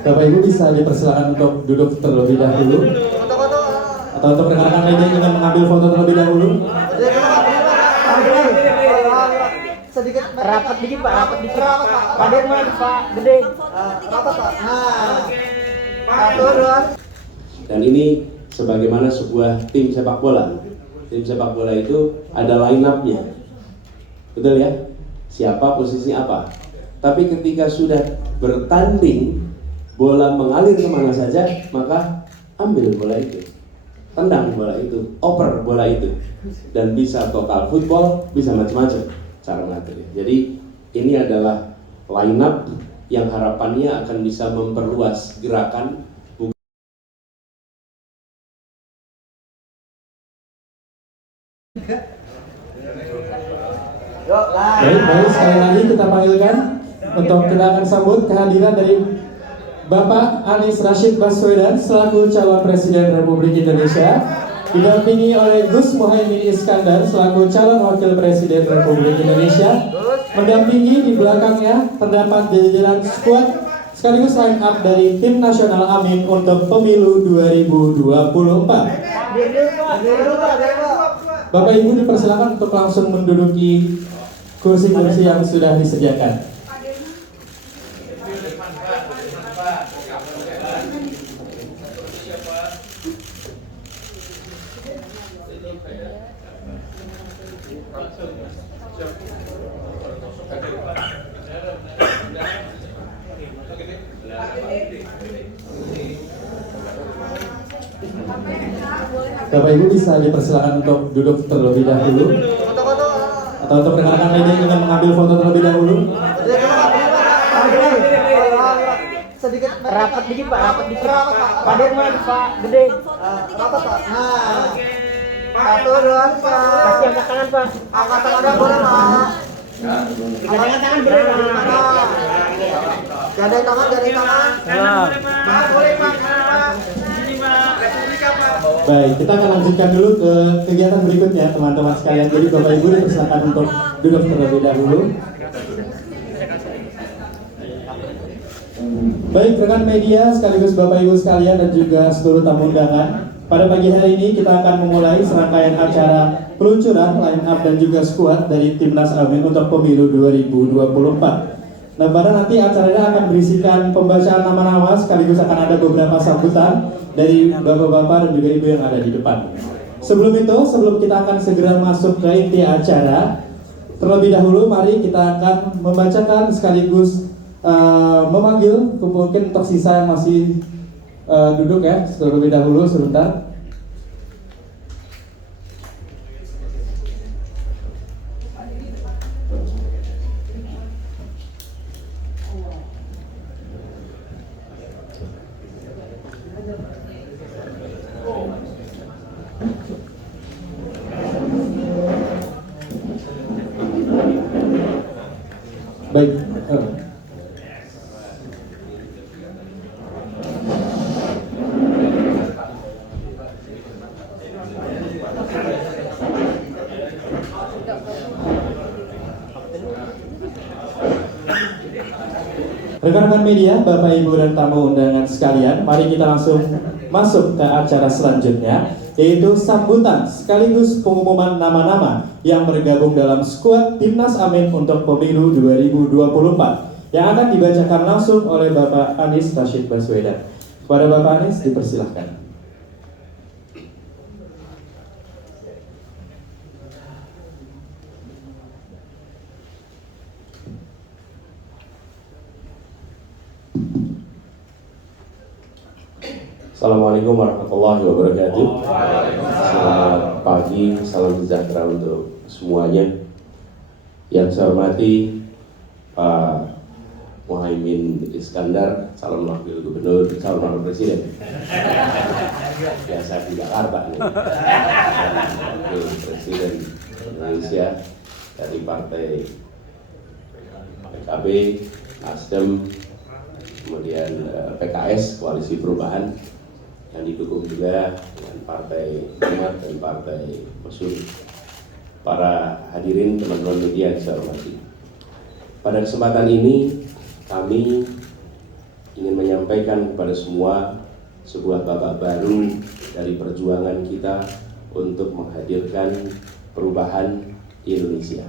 Bapak Ibu bisa dipersilakan untuk duduk terlebih dahulu, atau untuk rekan-rekan media yang ingin mengambil foto terlebih dahulu. Sedikit rapat dikit Pak, rapat dikit. Pak Dir mana Pak? Gede. Rapat Pak. Nah. Dan ini sebagaimana sebuah tim sepak bola. Tim sepak bola itu ada line up-nya. Betul ya? Siapa posisi apa? Tapi ketika sudah bertanding, bola mengalir kemana saja, maka ambil bola itu, tendang bola itu, oper bola itu, dan bisa total football, bisa macam-macam cara mengaturnya. Jadi ini adalah line up yang harapannya akan bisa memperluas gerakan. Baik, sekali lagi kita panggilkan untuk kita akan sambut kehadiran dari Bapak Anies Rashid Baswedan selaku calon Presiden Republik Indonesia, didampingi oleh Gus Muhaimin Iskandar selaku calon Wakil Presiden Republik Indonesia. Mendampingi di belakangnya terdapat jajaran skuad sekaligus line up dari Tim Nasional Amin untuk Pemilu 2024. Bapak Ibu dipersilakan untuk langsung menduduki kursi-kursi yang sudah disediakan. Bapak Ibu bisa dipersilakan untuk duduk terlebih dahulu, atau untuk rekan-rekan media yang ingin mengambil foto terlebih dahulu. Sedikit rapat dikit Pak, rapat dikit. Pak Dir mana Pak? Gede. Rapat Pak. Nah. Satu, dua, kasih angkat tangan Pak. Angkat tangan boleh Pak. Angkat tangan boleh Pak. Gadai tangan, gadai tangan. Pak boleh Pak. Baik, kita akan lanjutkan dulu ke kegiatan berikutnya teman-teman sekalian. Jadi Bapak Ibu dipersilakan untuk duduk terlebih dahulu. Baik, rekan media sekaligus Bapak Ibu sekalian dan juga seluruh tamu undangan, pada pagi hari ini kita akan memulai serangkaian acara peluncuran line up dan juga skuad dari Timnas Amin untuk Pemilu 2024. Nah, pada nanti acaranya akan berisikan pembacaan nama-nama sekaligus akan ada beberapa sambutan dari bapak-bapak dan juga ibu yang ada di depan. Sebelum kita akan segera masuk ke inti acara, terlebih dahulu mari kita akan membacakan sekaligus memanggil mungkin untuk sisa yang masih duduk ya, terlebih dahulu sebentar. Baik, rekan-rekan media, Bapak Ibu dan tamu undangan sekalian, mari kita langsung masuk ke acara selanjutnya, yaitu sambutan sekaligus pengumuman nama-nama yang bergabung dalam skuad Timnas Amin untuk Pemilu 2024 yang akan dibacakan langsung oleh Bapak Anies Rashid Baswedan. Kepada Bapak Anies dipersilahkan. Assalamualaikum warahmatullahi wabarakatuh. Selamat pagi, salam sejahtera untuk semuanya. Yang saya hormati Pak Muhaimin Iskandar, calon wakil gubernur, calon wakil presiden. Biasa di Jakarta nih. Wakil presiden Indonesia dari partai PKB, Nasdem, kemudian PKS, Koalisi Perubahan, yang didukung juga dengan Partai Umat dan Partai Masyur. para hadirin teman-teman media yang saya hormati. Pada kesempatan ini kami ingin menyampaikan kepada semua sebuah babak baru dari perjuangan kita untuk menghadirkan perubahan di Indonesia.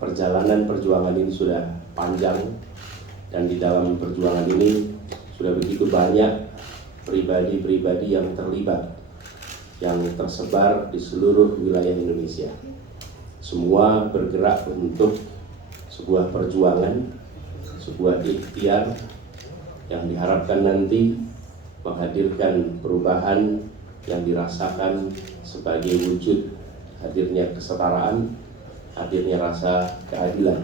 Perjalanan perjuangan ini sudah panjang dan di dalam perjuangan ini sudah begitu banyak pribadi-pribadi yang terlibat, yang tersebar di seluruh wilayah Indonesia. Semua bergerak untuk sebuah perjuangan, sebuah ikhtiar yang diharapkan nanti menghadirkan perubahan yang dirasakan sebagai wujud hadirnya kesetaraan, hadirnya rasa keadilan.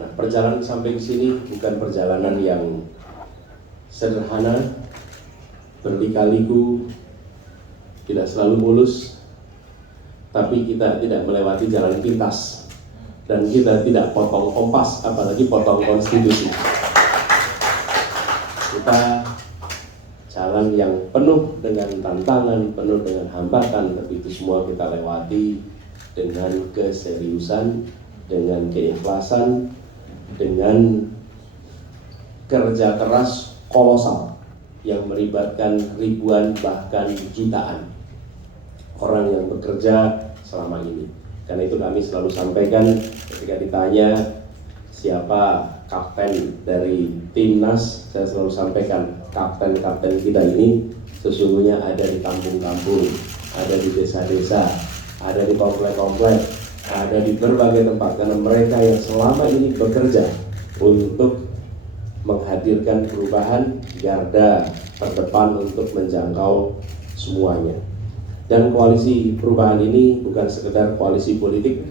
Nah, perjalanan sampai ke sini bukan perjalanan yang sederhana, berliku-liku, tidak selalu mulus, tapi kita tidak melewati jalan pintas dan kita tidak potong kompas, apalagi potong konstitusi. Kita jalan yang penuh dengan tantangan, penuh dengan hambatan, tapi itu semua kita lewati dengan keseriusan, dengan keikhlasan, dengan kerja keras kolosal yang melibatkan ribuan bahkan jutaan orang yang bekerja selama ini. Karena itu kami selalu sampaikan ketika ditanya siapa kapten dari timnas, saya selalu sampaikan kapten-kapten kita ini sesungguhnya ada di kampung-kampung, ada di desa-desa, ada di komplek-komplek, ada di berbagai tempat, karena mereka yang selama ini bekerja untuk menghadirkan perubahan, garda terdepan untuk menjangkau semuanya. Dan koalisi perubahan ini bukan sekedar koalisi politik,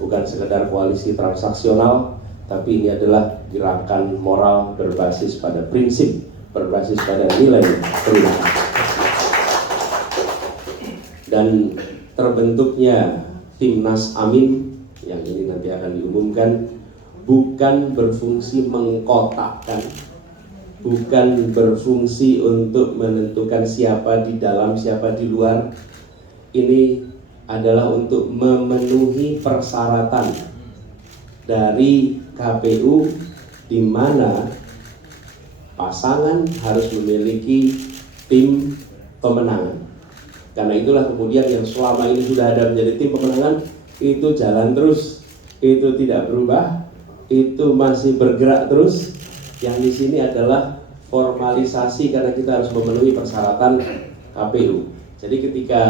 bukan sekedar koalisi transaksional, tapi ini adalah gerakan moral berbasis pada prinsip, berbasis pada nilai perubahan. Dan terbentuknya Timnas Amin yang ini nanti akan diumumkan bukan berfungsi mengkotakkan, bukan berfungsi untuk menentukan siapa di dalam, siapa di luar. Ini adalah untuk memenuhi persyaratan dari KPU di mana pasangan harus memiliki tim pemenangan. Karena itulah kemudian yang selama ini sudah ada menjadi tim pemenangan itu jalan terus, itu tidak berubah, itu masih bergerak terus. Yang di sini adalah formalisasi karena kita harus memenuhi persyaratan KPU. Jadi ketika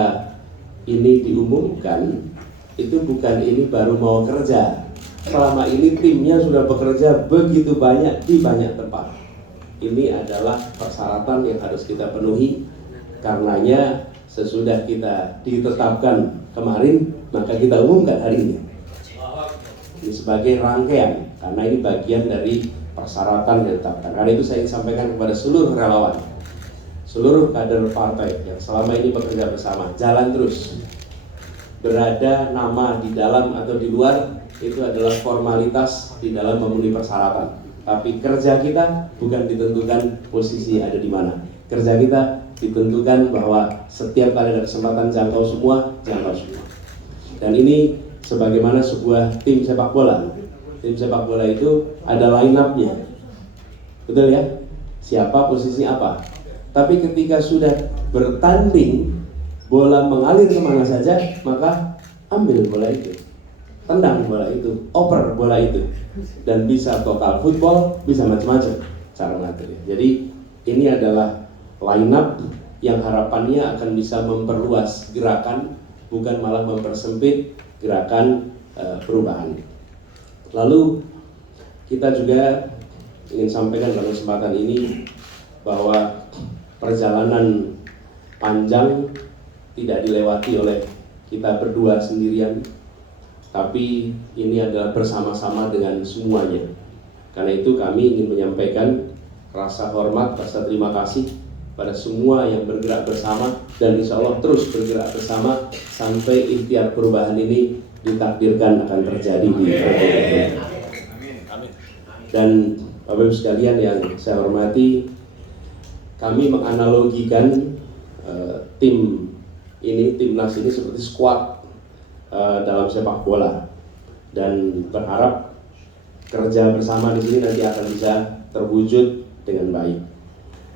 ini diumumkan, itu bukan ini baru mau kerja. Selama ini timnya sudah bekerja begitu banyak di banyak tempat. Ini adalah persyaratan yang harus kita penuhi. Karenanya sesudah kita ditetapkan kemarin, maka kita umumkan hari ini. Ini sebagai rangkaian, karena ini bagian dari persyaratan yang ditetapkan. Karena itu saya ingin sampaikan kepada seluruh relawan, seluruh kader partai yang selama ini bekerja bersama, jalan terus. Berada nama di dalam atau di luar itu adalah formalitas di dalam memenuhi persyaratan. Tapi kerja kita bukan ditentukan posisi ada di mana. Kerja kita ditentukan bahwa setiap kali ada kesempatan jangkau semua. Dan ini sebagaimana sebuah tim sepak bola. Tim sepak bola itu ada line up-nya. Betul ya? Siapa posisinya apa? Tapi ketika sudah bertanding, bola mengalir kemana saja, maka ambil bola itu, tendang bola itu, oper bola itu, dan bisa total football, bisa macam-macam cara ngaturnya. Jadi ini adalah line up yang harapannya akan bisa memperluas gerakan, bukan malah mempersempit gerakan perubahan. Lalu kita juga ingin sampaikan dalam kesempatan ini bahwa perjalanan panjang tidak dilewati oleh kita berdua sendirian, tapi ini adalah bersama-sama dengan semuanya. Karena itu kami ingin menyampaikan rasa hormat, rasa terima kasih pada semua yang bergerak bersama, dan insya Allah terus bergerak bersama sampai ikhtiar perubahan ini ditakdirkan akan terjadi di Republik. Dan Bapak Ibu sekalian yang saya hormati, kami menganalogikan tim ini, timnas ini seperti squad dalam sepak bola, dan berharap kerja bersama di sini nanti akan bisa terwujud dengan baik.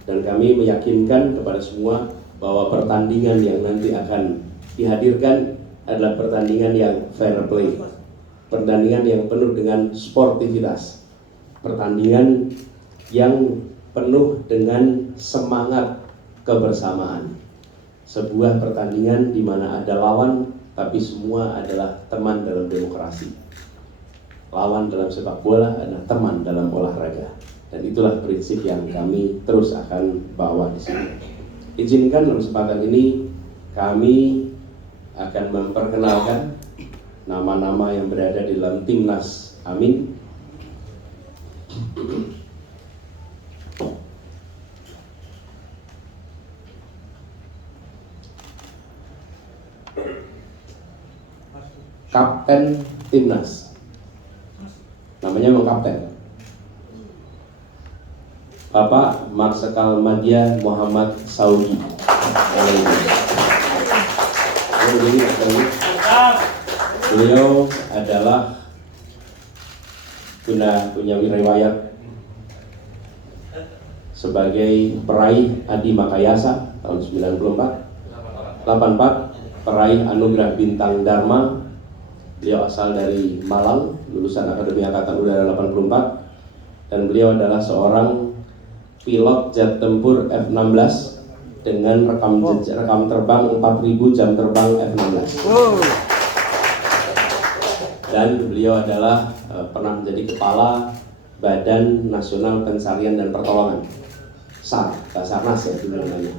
Dan kami meyakinkan kepada semua bahwa pertandingan yang nanti akan dihadirkan adalah pertandingan yang fair play, pertandingan yang penuh dengan sportivitas, pertandingan yang penuh dengan semangat kebersamaan, sebuah pertandingan di mana ada lawan tapi semua adalah teman dalam demokrasi. Lawan dalam sepak bola adalah teman dalam olahraga, dan itulah prinsip yang kami terus akan bawa di sini. Izinkan dalam kesempatan ini kami akan memperkenalkan nama-nama yang berada di dalam Timnas Amin. Kapten Timnas, namanya memang kapten, Bapak Marsikal Madya Muhammad Saudi. Beliau adalah punya riwayat sebagai peraih Adi Makayasa tahun 94, 84, peraih Anugerah Bintang Dharma. Beliau asal dari Malang, lulusan Akademi Angkatan Udara 84, dan beliau adalah seorang pilot jet tempur F-16 dengan rekam terbang 4.000 jam terbang F-16. Dan beliau adalah pernah menjadi kepala Badan Nasional Pencarian dan Pertolongan, SAR, Basarnas ya dulu namanya.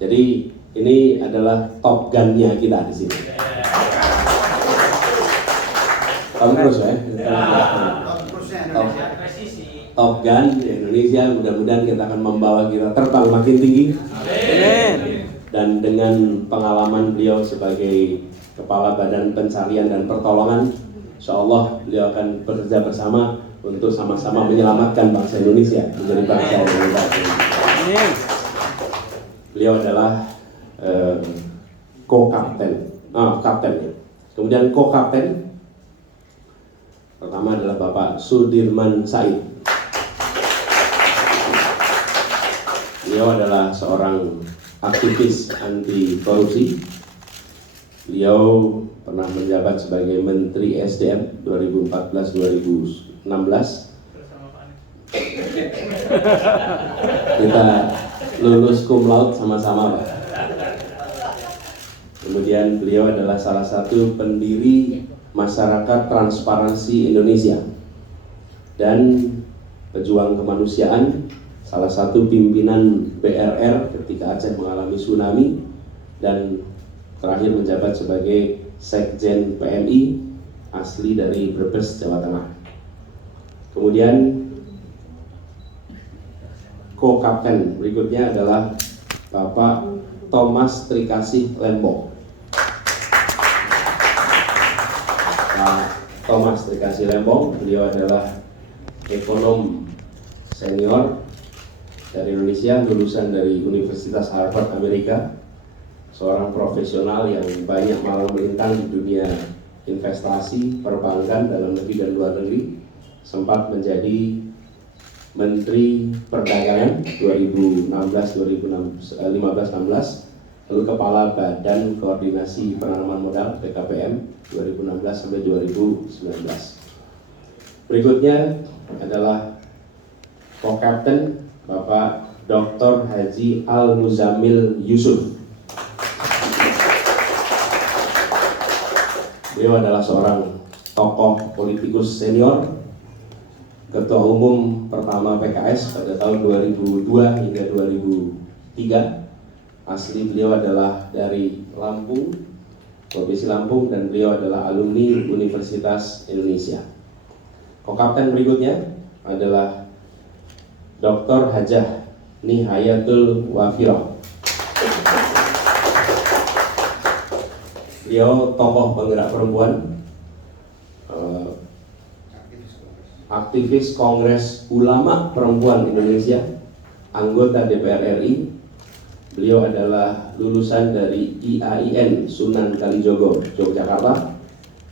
Jadi ini adalah Top Gun-nya kita di sini. Tom Cruise ya, Top Gun di Indonesia. Mudah-mudahan kita akan membawa kita terbang makin tinggi. Dan dengan pengalaman beliau sebagai Kepala Badan Pencarian dan Pertolongan, insya Allah beliau akan bekerja bersama untuk sama-sama menyelamatkan bangsa Indonesia menjadi bangsa yang lebih baik. Beliau adalah kapten. Kemudian co-kapten pertama adalah Bapak Sudirman Said. Beliau adalah seorang aktivis anti korupsi. Beliau pernah menjabat sebagai Menteri SDM 2014-2016. Kita lulus cum laude sama-sama, Pak. Kemudian beliau adalah salah satu pendiri Masyarakat Transparansi Indonesia dan pejuang kemanusiaan, salah satu pimpinan BRR ketika Aceh mengalami tsunami, dan terakhir menjabat sebagai Sekjen PMI, asli dari Brebes, Jawa Tengah. Kemudian co-kapten berikutnya adalah Bapak Thomas Trikasih Lembong. Thomas Trikasih Lembong, beliau adalah ekonom senior dari Indonesia, lulusan dari Universitas Harvard Amerika, seorang profesional yang banyak malang melintang di dunia investasi, perbankan dalam negeri dan luar negeri, sempat menjadi Menteri Perdagangan 2015-16, lalu Kepala Badan Koordinasi Penanaman Modal BKPM 2016 sampai 2019. Berikutnya adalah Co-Kapten Bapak Dr. Haji Al-Muzammil Yusuf. Beliau adalah seorang tokoh politikus senior, Ketua Umum pertama PKS pada tahun 2002 hingga 2003. Asli beliau adalah dari Lampung, Provinsi Lampung, dan beliau adalah alumni Universitas Indonesia. Co-Kapten berikutnya adalah Dr. Hajah Nihayatul Wafiro. Beliau tokoh penggerak perempuan, aktivis Kongres Ulama Perempuan Indonesia, anggota DPR RI. Beliau adalah lulusan dari IAIN Sunan Kalijogo, Yogyakarta,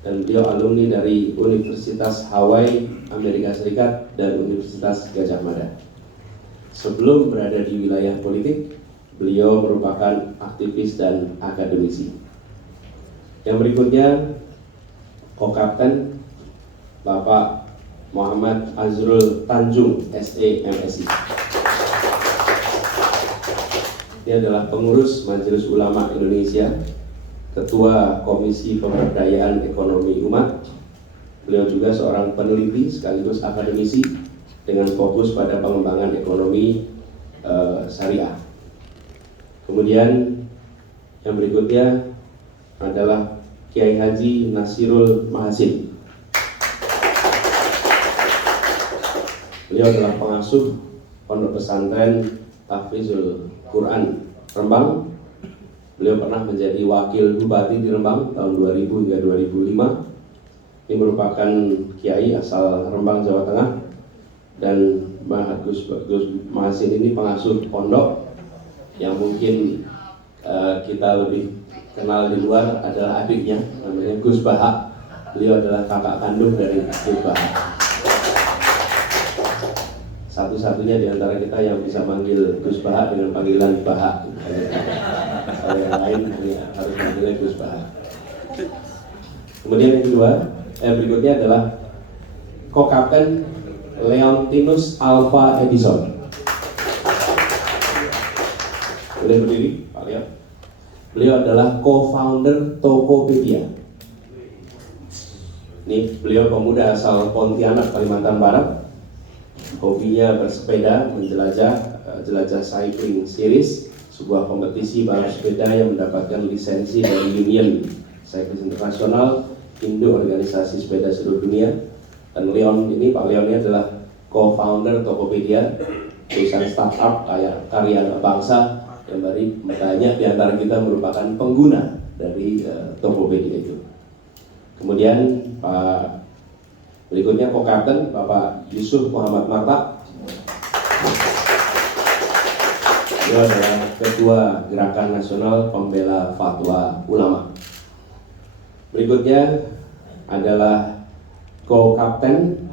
dan beliau alumni dari Universitas Hawaii, Amerika Serikat, dan Universitas Gadjah Mada. Sebelum berada di wilayah politik, beliau merupakan aktivis dan akademisi. Yang berikutnya, Ko-Kapten Bapak Muhammad Azrul Tanjung, SE, MSI. Dia adalah pengurus Majelis Ulama Indonesia, Ketua Komisi Pemberdayaan Ekonomi Umat. Beliau juga seorang peneliti sekaligus akademisi dengan fokus pada pengembangan ekonomi syariah. Kemudian yang berikutnya adalah Kiai Haji Nasirul Mahasin. Beliau adalah pengasuh Pondok Pesantren Tahfizul Quran Rembang. Beliau pernah menjadi wakil bupati di Rembang tahun 2000 hingga 2005. Ini merupakan kiai asal Rembang, Jawa Tengah, dan Gus Mahasin ini pengasuh pondok yang mungkin kita lebih kenal di luar adalah adiknya, namanya Gus Baha. Beliau adalah kakak kandung dari Gus Baha. Satu-satunya di antara kita yang bisa manggil Gus Baha dengan panggilan Baha. Kalau yang lain harus manggilnya Gus Baha. Kemudian yang kedua, berikutnya adalah Ko-Kapten Leontinus Alva Edison. Boleh berdiri, Pak Leo. Beliau adalah co-founder Tokopedia. Ini beliau pemuda asal Pontianak, Kalimantan Barat. Hobinya bersepeda, jelajah cycling series, sebuah kompetisi balap sepeda yang mendapatkan lisensi dari Union Cycling Internasional, Indo Organisasi Sepeda Seluruh Dunia. Dan Leon ini, Pak Leon ini adalah co-founder Tokopedia, perusahaan startup karya bangsa yang banyak di antara kita merupakan pengguna dari Tokopedia itu. Kemudian berikutnya Ko-Kapten Bapak Yusuf Muhammad Marta. Beliau adalah Ketua Gerakan Nasional Pembela Fatwa Ulama. Berikutnya adalah Ko-Kapten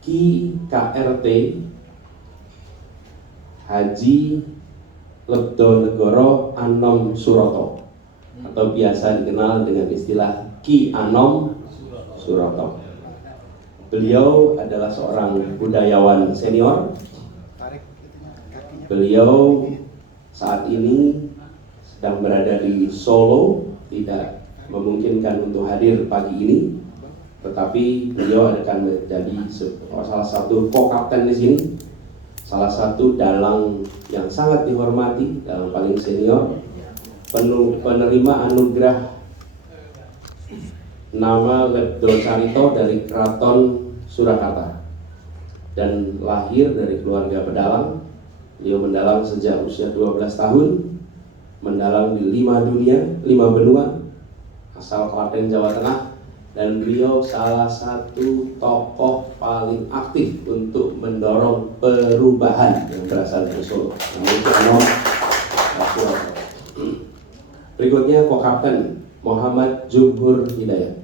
Ki KRT Haji Lebdonegoro Anom Suroto, atau biasa dikenal dengan istilah Ki Anom Suroto. Beliau adalah seorang budayawan senior. Beliau saat ini sedang berada di Solo, tidak memungkinkan untuk hadir pagi ini, tetapi beliau akan menjadi salah satu ko-kapten di sini, salah satu dalang yang sangat dihormati, dalang paling senior, penerima anugerah nama Lebdo Carito dari Keraton Surakarta, dan lahir dari keluarga pedalang. Beliau mendalang sejak usia 12 tahun, mendalang di 5 benua, asal Klaten, Jawa Tengah, dan beliau salah satu tokoh paling aktif untuk mendorong perubahan yang berasal dari Solo. Berikutnya Ko-Kapten Muhammad Jumhur Hidayat.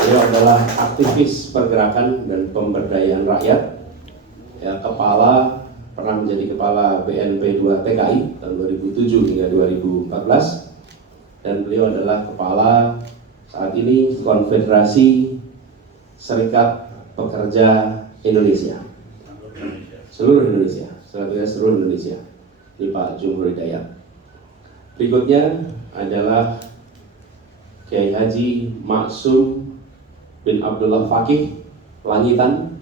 Beliau adalah aktivis pergerakan dan pemberdayaan rakyat, pernah menjadi kepala BNP 2 TKI tahun 2007 hingga 2014, dan beliau adalah kepala saat ini Konfederasi Serikat Pekerja Indonesia, seluruh Indonesia. Ini Pak Jumhur Hidayat. Berikutnya adalah Kiai Haji Maksum bin Abdullah Fakih Langitan.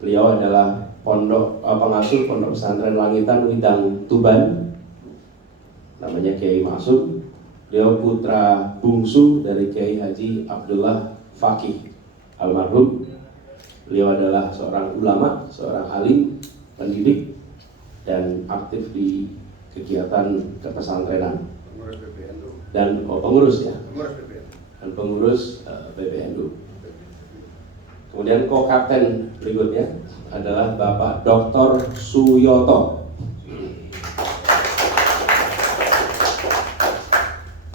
Beliau adalah pengasuh Pondok Pesantren Langitan Widang Tuban, namanya Kiai Maksum. Beliau putra bungsu dari Kiai Haji Abdullah Fakih almarhum. Beliau adalah seorang ulama, seorang alim, pendidik, dan aktif di kegiatan kepesantrenan dan pengurus PBNU. Kemudian Ko-Kapten berikutnya adalah Bapak Dr. Suyoto.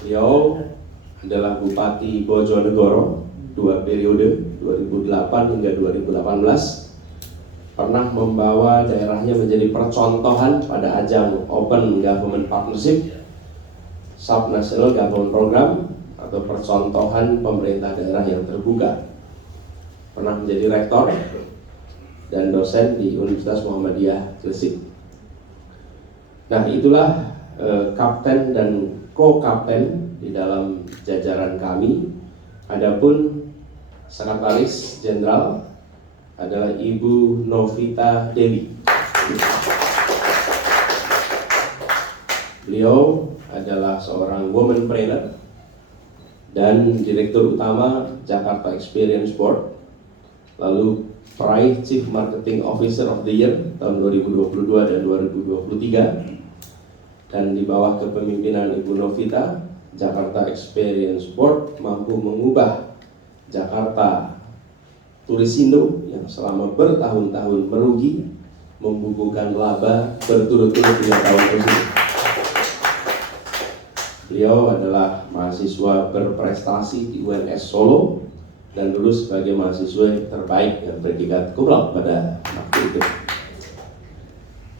Beliau adalah Bupati Bojonegoro 2 periode 2008 hingga 2018. Pernah membawa daerahnya menjadi percontohan pada ajang Open Government Partnership, Subnational Government Program atau percontohan pemerintah daerah yang terbuka. Pernah menjadi rektor dan dosen di Universitas Muhammadiyah Gresik. Nah, itulah kapten dan co-kapten di dalam jajaran kami. Adapun sekretaris jenderal adalah Ibu Novita Dewi. Beliau adalah seorang womanpreneur dan direktur utama Jakarta Experience Board, lalu peraih Chief Marketing Officer of the Year tahun 2022 dan 2023. Dan di bawah kepemimpinan Ibu Novita, Jakarta Experience Board mampu mengubah Jakarta Turisindo yang selama bertahun-tahun merugi membukukan laba berturut-turut 3 tahun tersebut. Beliau adalah mahasiswa berprestasi di UNS Solo dan lulus sebagai mahasiswa terbaik yang predikat cum laude pada waktu itu.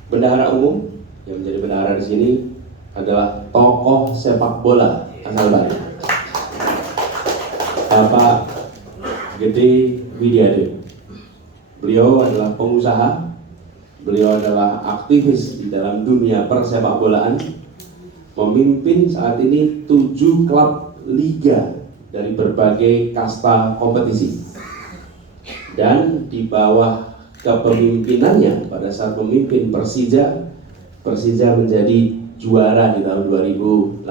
Bendahara umum yang menjadi bendahara di sini adalah tokoh sepak bola asal Bali, Bapak Gede Widiade. Beliau adalah pengusaha, beliau adalah aktivis di dalam dunia persepak bolaan, memimpin saat ini 7 klub liga dari berbagai kasta kompetisi. Dan di bawah kepemimpinannya pada saat memimpin Persija menjadi juara di tahun 2018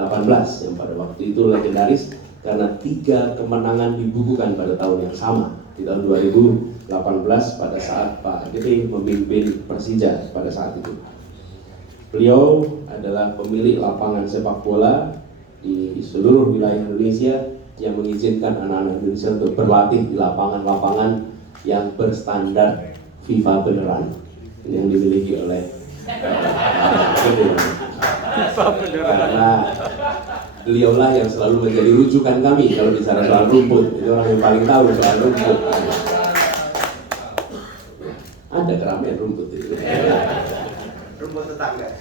yang pada waktu itu legendaris karena 3 kemenangan dibukukan pada tahun yang sama di tahun 2018 pada saat Pak Gede memimpin Persija pada saat itu. Beliau adalah pemilik lapangan sepak bola di seluruh wilayah Indonesia yang mengizinkan anak-anak Indonesia untuk berlatih di lapangan-lapangan yang berstandar FIFA beneran yang dimiliki oleh karena beliaulah yang selalu menjadi rujukan kami kalau bicara soal rumput. Itu orang yang paling tahu soal rumput. Ada keramaian rumput itu. Rumput tetangga.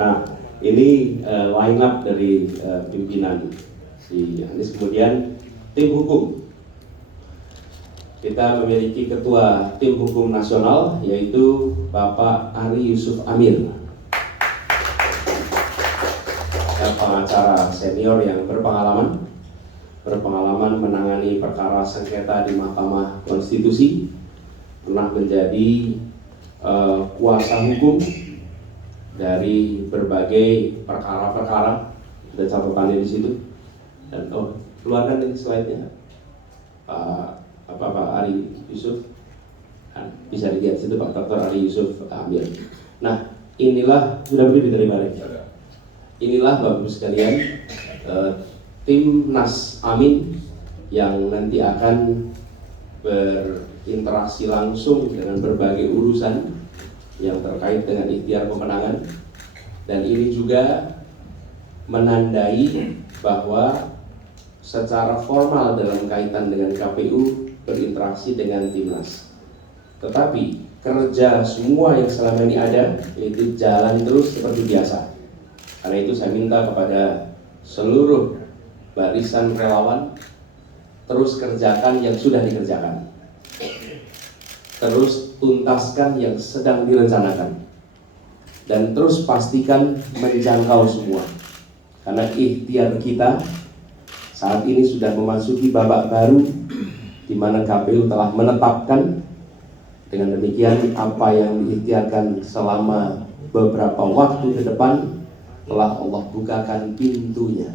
Nah, ini line up dari pimpinan di Anies. Kemudian tim hukum. Kita memiliki ketua tim hukum nasional yaitu Bapak Ari Yusuf Amir, pengacara senior yang berpengalaman menangani perkara sengketa di Mahkamah Konstitusi, pernah menjadi kuasa hukum dari berbagai perkara-perkara. Ada catatannya di situ. Dan keluarkan ini slide-nya, Pak Ari Yusuf. Bisa dilihat situ Pak Dr. Ari Yusuf Amir. Nah, inilah sudah berdiri dari balik. Inilah Bapak Ibu sekalian Timnas Amin yang nanti akan berinteraksi langsung dengan berbagai urusan yang terkait dengan ikhtiar pemenangan. Dan ini juga menandai bahwa secara formal dalam kaitan dengan KPU berinteraksi dengan Timnas. Tetapi kerja semua yang selama ini ada itu jalan terus seperti biasa. Karena itu saya minta kepada seluruh barisan relawan terus kerjakan yang sudah dikerjakan, terus tuntaskan yang sedang direncanakan, dan terus pastikan menjangkau semua. Karena ikhtiar kita saat ini sudah memasuki babak baru di mana KPU telah menetapkan. Dengan demikian apa yang diikhtiarkan selama beberapa waktu ke depan telah Allah bukakan pintunya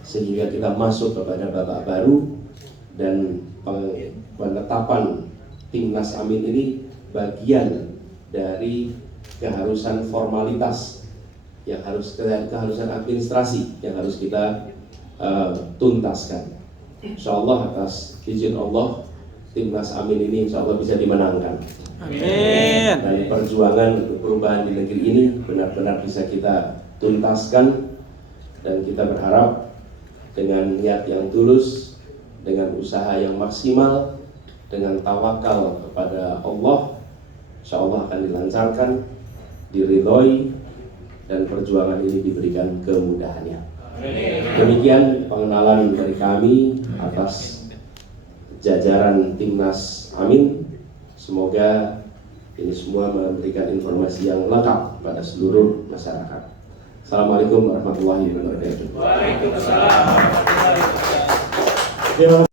sehingga kita masuk kepada babak baru. Dan penetapan Timnas Amin ini bagian dari keharusan formalitas yang keharusan administrasi yang harus kita tuntaskan. Insyaallah atas izin Allah Timnas Amin ini insya Allah bisa dimenangkan. Amin. Dan perjuangan untuk perubahan di negeri ini benar-benar bisa kita tuntaskan dan kita berharap dengan niat yang tulus, dengan usaha yang maksimal, dengan tawakal kepada Allah, insya Allah akan dilancarkan, diridhoi, dan perjuangan ini diberikan kemudahannya. Demikian pengenalan dari kami atas jajaran Timnas Amin. Semoga ini semua memberikan informasi yang lengkap pada seluruh masyarakat. Assalamualaikum warahmatullahi wabarakatuh. Terima kasih.